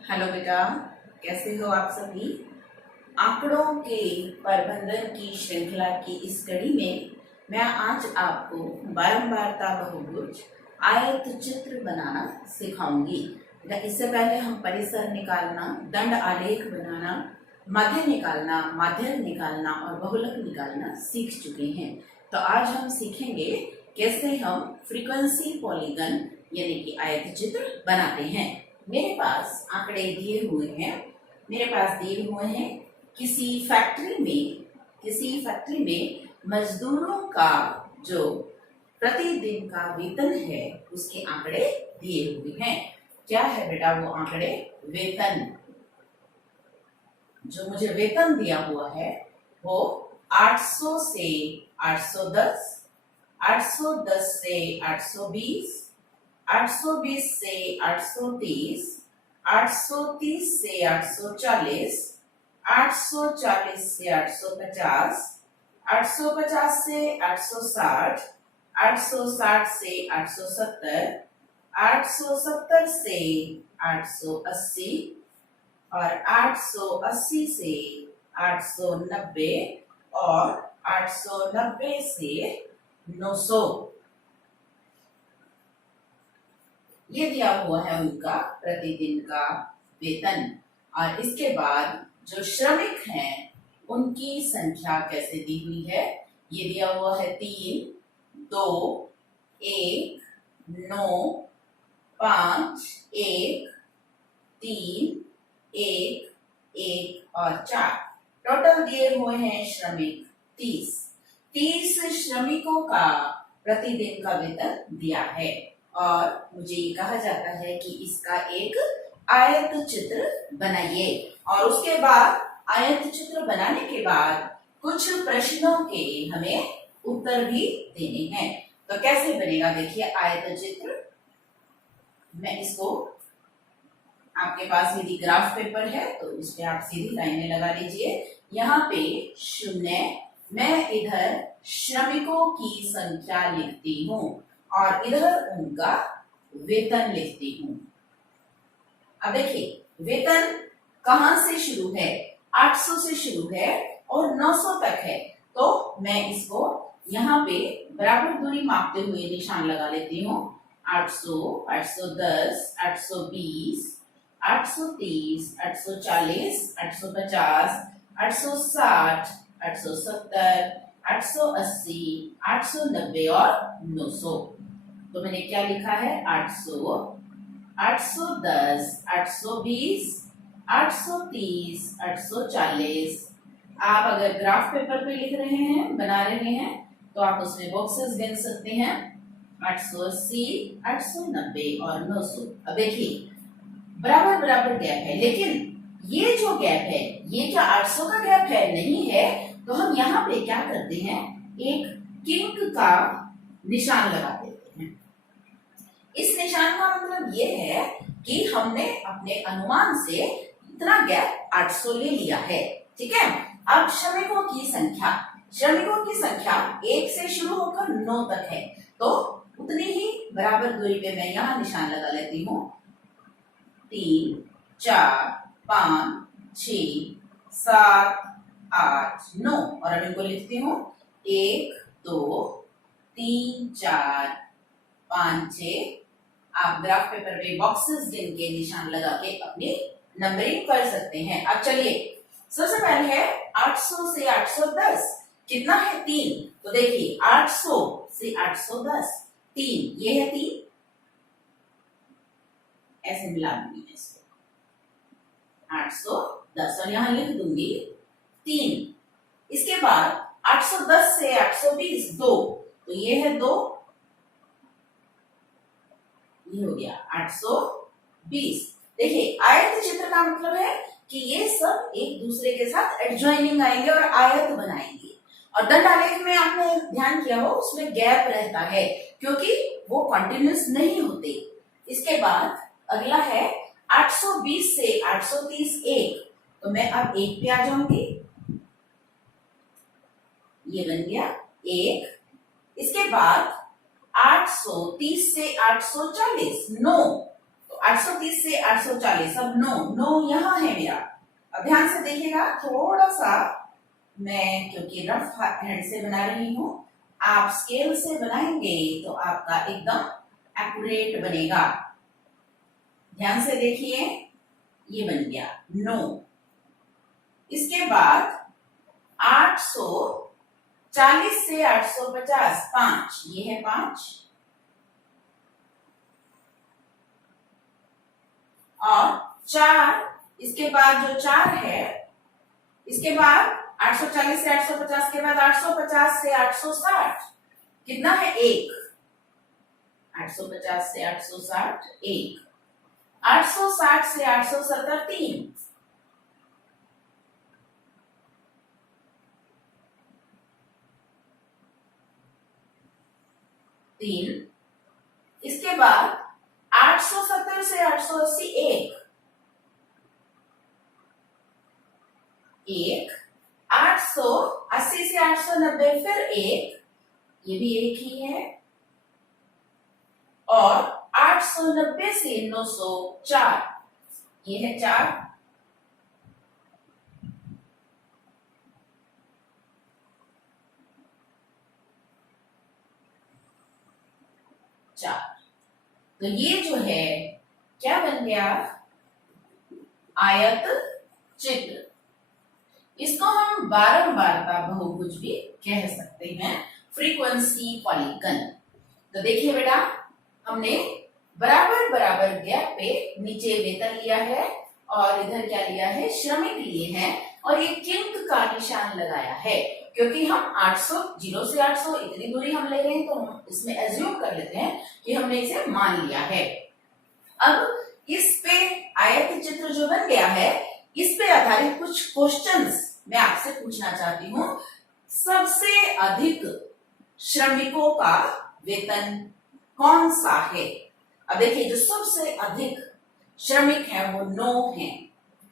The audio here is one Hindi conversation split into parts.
हेलो बेटा, कैसे हो आप सभी। आंकड़ों के प्रबंधन की श्रृंखला की इस कड़ी में मैं आज आपको बारंबारता बहुभुज आयत चित्र बनाना सिखाऊंगी। इससे पहले हम परिसर निकालना, दंड आलेख बनाना, मध्य निकालना, माध्यक निकालना और बहुलक निकालना सीख चुके हैं। तो आज हम सीखेंगे कैसे हम फ्रीक्वेंसी पॉलीगन यानी कि आयत चित्र बनाते हैं। मेरे पास आंकड़े दिए हुए हैं। मेरे पास दिए हुए हैं किसी फैक्ट्री में मजदूरों का जो प्रतिदिन का वेतन है उसके आंकड़े दिए हुए हैं। क्या है बेटा वो आंकड़े? वेतन। जो मुझे वेतन दिया हुआ है वो 800 से 810, 810 से 820, 820 से 830, 830 से 840, 840 से 850, 850 से 860, 860 से 870, 870 से 880 और 880 से 890 और 890 से 900। ये दिया हुआ है उनका प्रतिदिन का वेतन। और इसके बाद जो श्रमिक हैं उनकी संख्या कैसे दी हुई है? ये दिया हुआ है 3, 2, 1, 9, 5, 1, 3, 1, 1 और 4। टोटल दिए हुए हैं श्रमिक 30। 30 श्रमिकों का प्रतिदिन का वेतन दिया है और मुझे ये कहा जाता है कि इसका एक आयत चित्र बनाइए। और उसके बाद आयत चित्र बनाने के बाद कुछ प्रश्नों के हमें उत्तर भी देने हैं। तो कैसे बनेगा देखिए आयत चित्र। मैं इसको, आपके पास यदि ग्राफ पेपर है तो इस पे आप सीधी लाइनें लगा लीजिए। यहाँ पे 0, मैं इधर श्रमिकों की संख्या लिखती हूँ और इधर उनका वेतन लिखती हूँ। अब देखिए वेतन कहां से शुरू है? 800 से शुरू है और 900 तक है। तो मैं इसको यहाँ पे बराबर दूरी मापते हुए निशान लगा लेती हूँ। 800, 810, 820, 830, 840, 850, 860, 870, 880, 890 और 900। तो मैंने क्या लिखा है? 800, 810, 820, 830, 840। आप अगर ग्राफ पेपर पे लिख रहे हैं, बना रहे हैं, तो आप उसमें बॉक्सेस गिन सकते हैं। 880, 890 और 900। अब देखिए बराबर बराबर गैप है, लेकिन ये जो गैप है ये क्या 800 का गैप है? नहीं है। तो हम यहाँ पे क्या करते हैं? एक किंक का निशान लगा देते हैं। इस निशान का मतलब ये है कि हमने अपने अनुमान से इतना गैप 800 ले लिया है। ठीक है। अब श्रमिकों की संख्या 1 से शुरू होकर 9 तक है। तो उतनी ही बराबर दूरी पे मैं यहाँ निशान लगा लेती हूँ। 3, 4, 5, 6, 7, 8, 9 और अब इनको लिखती हूँ 1, 2, 3, 4, 5, 6। आप ग्राफ पेपर पे बॉक्सेस गिन के निशान लगा के अपनी नंबरिंग कर सकते हैं। अब चलिए सबसे पहले है 800 से 810। कितना है? 3। तो देखिए 800 से 810, 3, ये है 3, ऐसे मिला दूंगी मैं इसको 810 और यहां लिख दूंगी 3। इसके बाद 810 से 820, 2, तो ये है 2, ये हो गया 820। देखिए आयत चित्र का मतलब है कि ये सब एक दूसरे के साथ एडजॉइनिंग आएंगे और आयत बनाएंगे। और दंड आलेख में आपने ध्यान किया हो उसमें गैप रहता है क्योंकि वो कंटिन्यूस नहीं होते। इसके बाद अगला है 820 से 830, 1। तो मैं अब 1 पे आ जाऊंगी। ये बन गया 1। इसके बाद 830 से 840, 9। तो 830 से 840, अब नो यहाँ है मेरा। अब ध्यान से देखिएगा, थोड़ा सा मैं क्योंकि रफ हैंड से बना रही हूं, आप स्केल से बनाएंगे तो आपका एकदम एक्यूरेट बनेगा। ध्यान से देखिए, ये बन गया 9। इसके बाद 840 से 850, 5, ये है 5, और 4, इसके बाद जो 4 है, इसके बाद 840 से 850 के बाद 850 से 860, कितना है 1, 850 से 860 1, 860 से 870 3, 3, इसके बाद 870 से 880 1, 880 से 890 फिर 1, ये भी 1 ही है, और 890 से 904, ये है 4, तो ये जो है क्या बन गया, आयत चित्र। इसको हम बारंबारता बहुभुज भी कह सकते हैं, फ्रीक्वेंसी पॉलीगन। तो देखिए बेटा, हमने बराबर बराबर गैप पे नीचे वेतन लिया है और इधर क्या लिया है, श्रमिक लिए हैं, और एक किंक का निशान लगाया है, क्योंकि हम 800 0 से 800 इतनी दूरी हम ले रहे हैं, तो हम इसमें एज्यूम कर लेते हैं कि हमने इसे मान लिया है। अब इस पे आयत चित्र जो बन गया है, इस पे आधारित कुछ क्वेश्चंस मैं आपसे पूछना चाहती हूँ। सबसे अधिक श्रमिकों का वेतन कौन सा है? अब देखिए, जो सबसे अधिक श्रमिक है वो 9 हैं,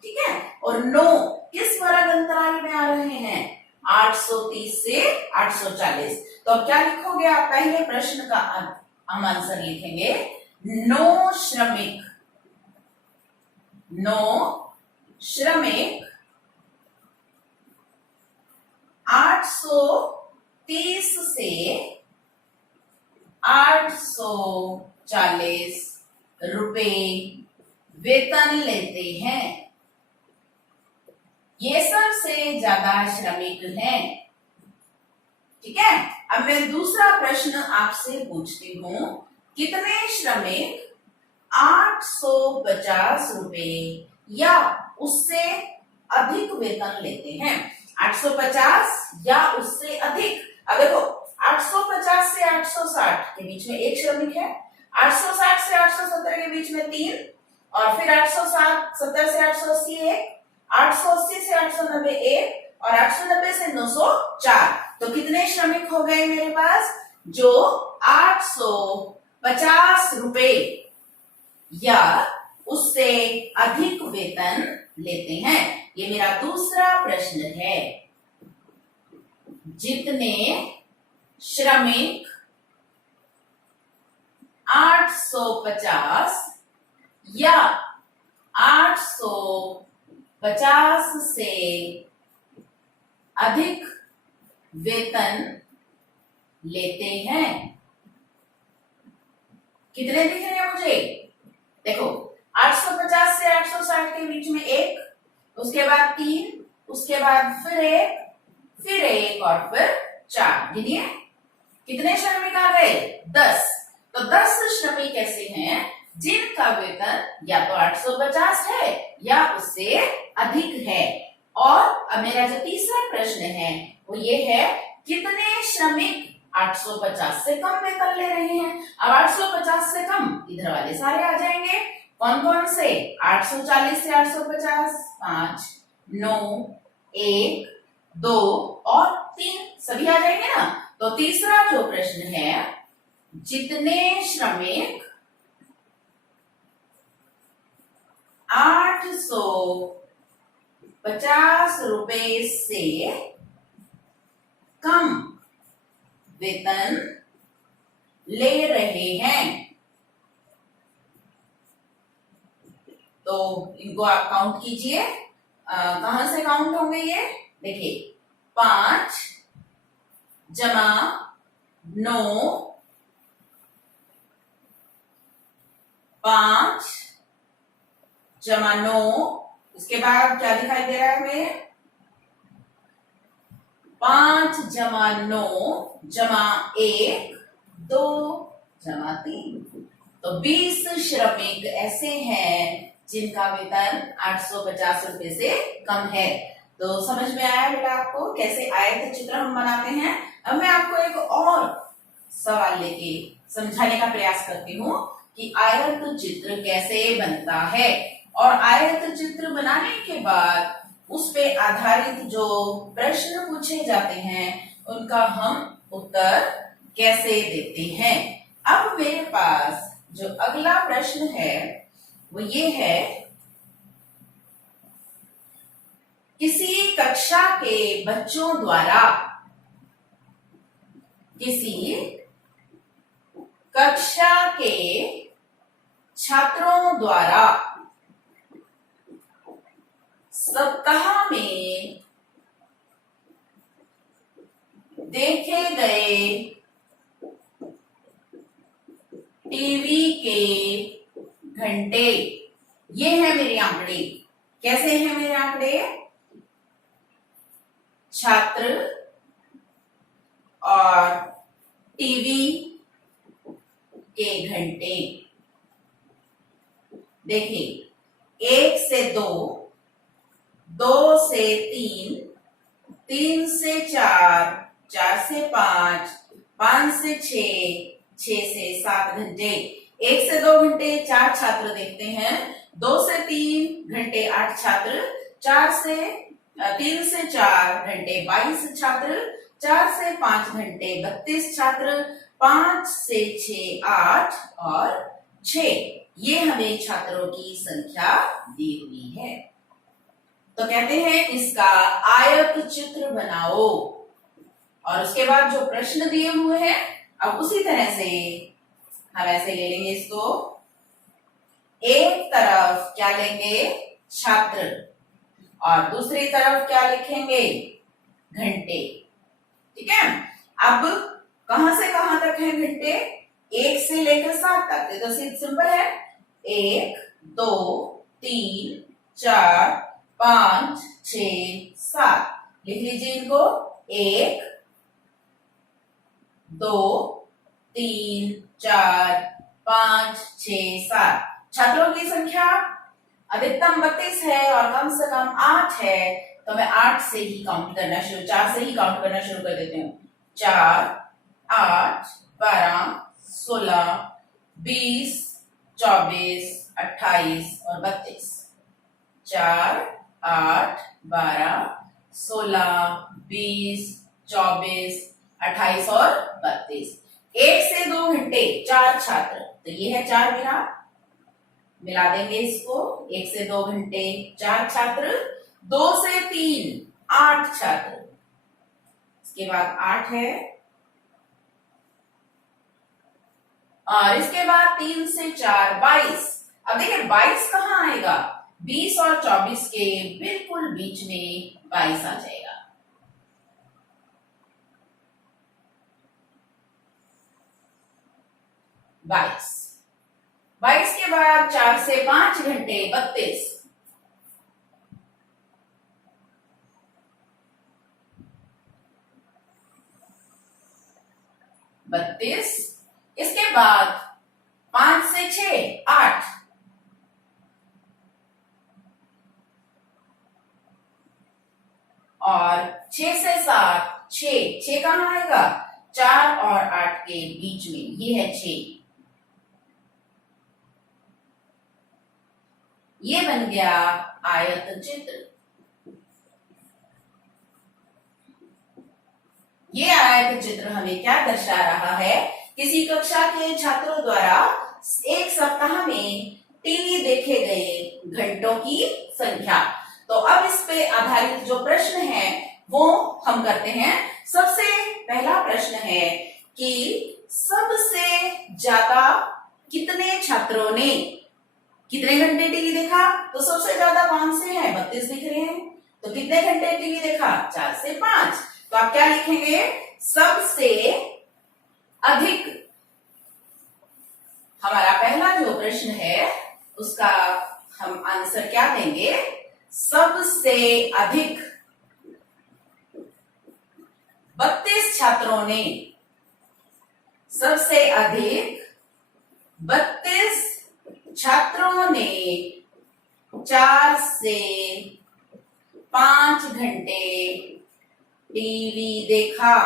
ठीक है, और 9 किस वर्ग अंतराल में आ रहे हैं, 830 से 840। तो अब क्या लिखोगे आप, पहले प्रश्न का हम आंसर लिखेंगे, 9 श्रमिक 830 से 840 रुपए वेतन लेते हैं। ये सबसे ज्यादा श्रमिक हैं, ठीक है। अब मैं दूसरा प्रश्न आपसे पूछती हूँ, कितने श्रमिक 850 रुपए या उससे अधिक वेतन लेते हैं? 850 या उससे अधिक। अब देखो, 850 से 860 के बीच में एक श्रमिक है, 860 से 870 के बीच में 3, और फिर 870 से 880 1, 880 से 890 1, और 890 से 904। तो कितने श्रमिक हो गए मेरे पास, जो 850 रुपए या उससे अधिक वेतन लेते हैं? ये मेरा दूसरा प्रश्न है। जितने श्रमिक 850 या 850 से अधिक वेतन लेते हैं, कितने दिख रहे हैं मुझे? देखो, 850 से 860 के बीच में एक, उसके बाद 3, उसके बाद फिर एक और फिर 4। गिनिए कितने श्रमिक आ गए, 10। तो 10 श्रमिक ऐसे हैं जिनका वेतन या तो 850 है या उससे अधिक है। और अब मेरा जो तीसरा प्रश्न है वो ये है, कितने श्रमिक 850 से कम वेतन ले रहे हैं? अब 850 से कम, इधर वाले सारे आ जाएंगे। कौन कौन से? 840 से 850, 5, 9, 1, 2 और 3, सभी आ जाएंगे ना। तो तीसरा जो प्रश्न है, जितने श्रमिक 850 रुपए से कम वेतन ले रहे हैं, तो इनको आप काउंट कीजिए। कहां से काउंट होंगे ये? देखिए 5 जमा 9, 5 जमा 9, उसके बाद क्या दिखाई दे रहा है हमें? 5 जमा 9 जमा 1, 2 जमा 3। तो 20 श्रमिक ऐसे हैं जिनका वेतन 850 रुपए से कम है। तो समझ में आया बेटा आपको कैसे आयत चित्र हम बनाते हैं? अब मैं आपको एक और सवाल लेके समझाने का प्रयास करती हूँ कि आयत चित्र कैसे बनता है, और आयत चित्र बनाने के बाद उस पे आधारित जो प्रश्न पूछे जाते हैं उनका हम उत्तर कैसे देते हैं। अब मेरे पास जो अगला प्रश्न है वो ये है, किसी कक्षा के बच्चों द्वारा, किसी कक्षा के छात्रों द्वारा सप्ताह में देखे गए टीवी के घंटे, ये है मेरे आंकड़े। कैसे हैं मेरे आंकड़े? छात्र और टीवी के घंटे। देखिए 1 से 2, 2 से 3, 3 से 4, 4 से 5, 5 से 6, 6 से 7 घंटे। 1 से 2 घंटे 4 छात्र देखते हैं, 2 से 3 घंटे 8 छात्र, 3 से 4 घंटे 22 छात्र, 4 से 5 घंटे 32 छात्र, 5 से 6 8 और 6, ये हमें छात्रों की संख्या दी हुई है। तो कहते हैं इसका आयत चित्र बनाओ, और उसके बाद जो प्रश्न दिए हुए हैं अब उसी तरह से हम ऐसे ले लेंगे इसको। एक तरफ क्या लेंगे? छात्र, और दूसरी तरफ क्या लिखेंगे? घंटे। ठीक है। अब कहां से कहां तक है घंटे? 1 से लेकर 7 तक। ये तो सिंपल है। 1 2 3 4 5 6 7, लिख लीजिए इनको। 1 2 3 4 5 6 7। छात्रों की संख्या अधिकतम 32 है और कम से कम 8 है, तो मैं 8 से ही काउंट करना शुरू 4 से ही काउंट करना शुरू कर देती हूँ। 4 8 12 16 20 24 28 और 32। 4 8 12 16 20 24 28 और 32। 1 से 2 घंटे 4 छात्र, तो ये है 4 मेरा, मिला देंगे इसको। 1 से 2 घंटे 4 छात्र, 2 से 3 8 छात्र, इसके बाद 8 है, और इसके बाद 3 से 4 22। अब देखिए 22 कहां आएगा? 20 और 24 के बिल्कुल बीच में 22 आ जाएगा। बाईस के बाद 4 से 5 घंटे 32। इसके बाद 5 से 6 8, और 6 से 7 6 कहां आएगा? 4 और 8 के बीच में, ये है 6। ये बन गया आयत चित्र। ये आयत चित्र हमें क्या दर्शा रहा है? किसी कक्षा के छात्रों द्वारा एक सप्ताह में टीवी देखे गए घंटों की संख्या। तो अब इस पे आधारित जो प्रश्न है वो हम करते हैं। सबसे पहला प्रश्न है कि सबसे ज्यादा कितने छात्रों ने कितने घंटे टीवी देखा? तो सबसे ज्यादा कौन से हैं? 32 दिख रहे हैं। तो कितने घंटे टीवी देखा? 4 से 5। तो आप क्या लिखेंगे? सबसे अधिक। हमारा पहला जो प्रश्न है उसका हम आंसर क्या देंगे? सबसे अधिक 32 छात्रों ने, सबसे अधिक 32 छात्रों ने 4 से 5 घंटे टीवी देखा।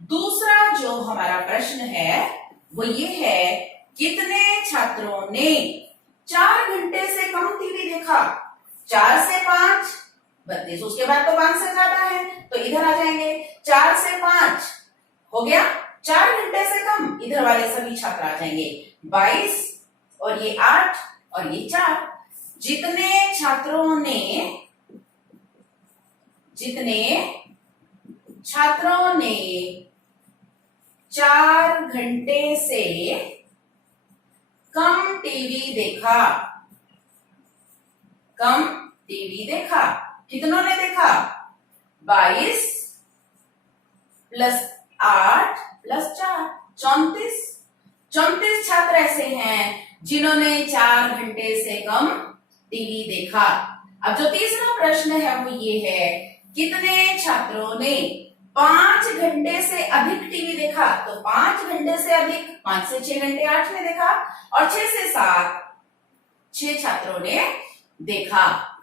दूसरा जो हमारा प्रश्न है वो ये है, कितने छात्रों ने 4 घंटे से कम टीवी देखा? 4 से 5 32, उसके बाद तो 5 से ज्यादा है तो इधर आ जाएंगे। 4 से 5 हो गया, 4 घंटे से कम, इधर वाले सभी छात्र आ जाएंगे। 22 और ये 8 और ये 4। जितने छात्रों ने 4 घंटे से कम टीवी देखा, कितनों ने देखा? 22 प्लस 8 प्लस 4 34 छात्र ऐसे हैं जिन्होंने 4 घंटे से कम टीवी देखा। अब जो तीसरा प्रश्न है वो ये है, कितने छात्रों ने 5 घंटे से अधिक टीवी देखा? तो 5 घंटे से अधिक, 5 से 6 घंटे 8 ने देखा, और 6 से 7 6 छात्रों ने देखा।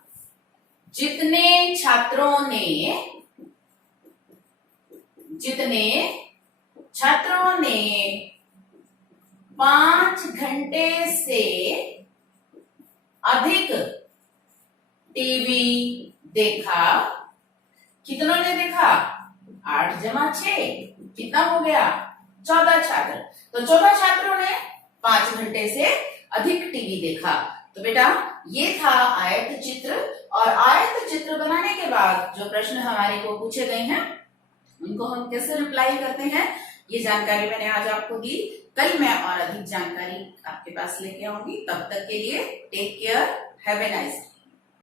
जितने छात्रों ने 5 घंटे से अधिक टीवी देखा, कितनों ने देखा? 8 जमा 6 कितना हो गया? 14 छात्र। तो 14 छात्रों ने 5 घंटे से अधिक टीवी देखा। तो बेटा ये था आयत चित्र, और आयत चित्र बनाने के बाद जो प्रश्न हमारे को पूछे गए हैं उनको हम कैसे रिप्लाई करते हैं, ये जानकारी मैंने आज आपको दी। कल मैं और अधिक जानकारी आपके पास लेके आऊंगी। तब तक के लिए take care, have a nice day.